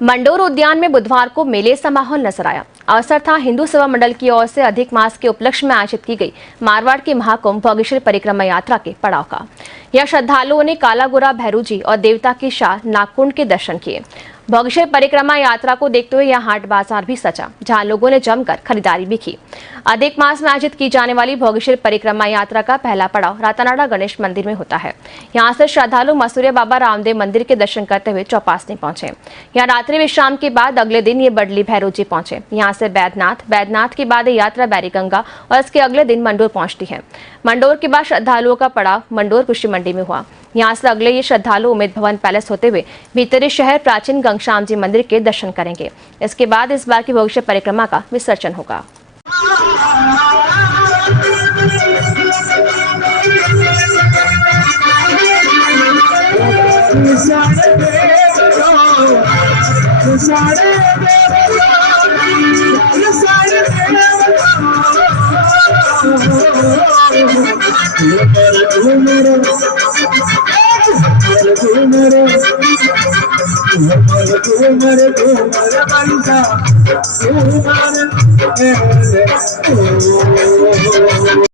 मंडोर उद्यान में बुधवार को मेले सा माहौल नजर आया। अवसर था हिंदू सेवा मंडल की ओर से अधिक मास के उपलक्ष्य में आयोजित की गई मारवाड़ के महाकुंभ भोगेश्वरी परिक्रमा यात्रा के पड़ाव का। यह श्रद्धालुओं ने कालागुरा भैरू जी और देवता की शाह नागकुंड के दर्शन किए। भोगेश्वरी परिक्रमा यात्रा को देखते हुए यह हाट बाजार भी सजा, जहां लोगों ने जमकर खरीदारी भी की। अधिक मास में आयोजित की जाने वाली भोगेश्वरी परिक्रमा यात्रा का पहला पड़ाव रातानाडा गणेश मंदिर में होता है। यहाँ से श्रद्धालु मसूरिया बाबा रामदेव मंदिर के दर्शन करते हुए चौपासनी पहुंचे। यहाँ रात्रि विश्राम के बाद अगले दिन ये बडली भैरू जी पहुंचे। यहाँ से बैद्यनाथ के बाद यात्रा बैरीगंगा और इसके अगले दिन मंडोर पहुंचती है। मंडोर के बाद श्रद्धालुओं का पड़ाव मंडोर कृषि मंडी में हुआ। यहाँ से अगले ये श्रद्धालु उम्मेद भवन पैलेस होते हुए भीतरी शहर प्राचीन गंगश्याम जी मंदिर के दर्शन करेंगे। इसके बाद इस बार की भोगेश्वरी परिक्रमा का विसर्जन होगा।